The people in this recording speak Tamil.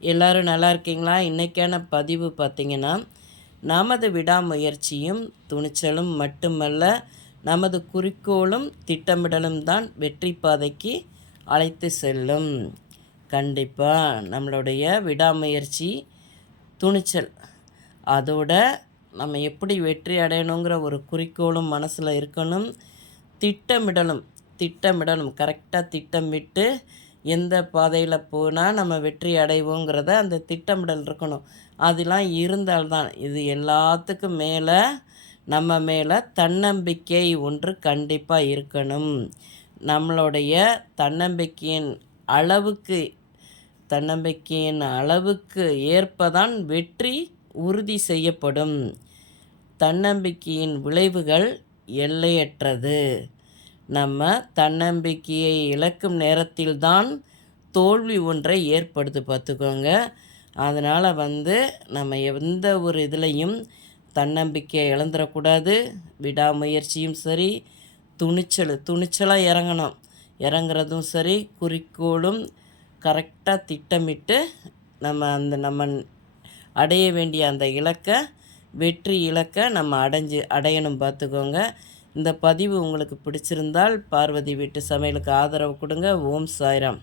எல்லோரும் நல்லா இருக்கீங்களா? இன்றைக்கான பதிவு பார்த்திங்கன்னா, நமது விடாமுயற்சியும் துணிச்சலும் மட்டுமல்ல, நமது குறிக்கோளும் திட்டமிடலும் தான் வெற்றி பாதைக்கு அழைத்து செல்லும். கண்டிப்பாக நம்மளுடைய விடாமுயற்சி, துணிச்சல், அதோட நம்ம எப்படி வெற்றி அடையணுங்கிற ஒரு குறிக்கோளும் மனசில் இருக்கணும். திட்டமிடலும் கரெக்டாக திட்டமிட்டு எந்த பாதையில் போனால் நம்ம வெற்றி அடைவோங்கிறத அந்த திட்டமிடல் இருக்கணும். அதெல்லாம் இருந்தால்தான் இது எல்லாத்துக்கும் மேலே நம்ம மேலே தன்னம்பிக்கை ஒன்று கண்டிப்பாக இருக்கணும். நம்மளுடைய தன்னம்பிக்கையின் அளவுக்கு ஏற்பதான் வெற்றி உறுதி செய்யப்படும். தன்னம்பிக்கையின் விளைவுகள் எல்லையற்றது. நம்ம தன்னம்பிக்கையை இழக்கும் நேரத்தில்தான் தோல்வி ஒன்றை ஏற்படுத்து பார்த்துக்கோங்க. அதனால் நம்ம எந்த ஒரு இதுலேயும் தன்னம்பிக்கையை இழந்துடக்கூடாது. விடாமுயற்சியும் சரி, துணிச்சலாக இறங்குறதும் சரி, குறிக்கோளும் கரெக்டாக திட்டமிட்டு நம்ம அடைய வேண்டிய அந்த வெற்றி இலக்கை நம்ம அடையணும் பார்த்துக்கோங்க. இந்த பதிவு உங்களுக்கு பிடிச்சிருந்தால் பார்வதி வீட்டு சமையலுக்கு ஆதரவு கொடுங்க. ஓம் சாய்ராம்.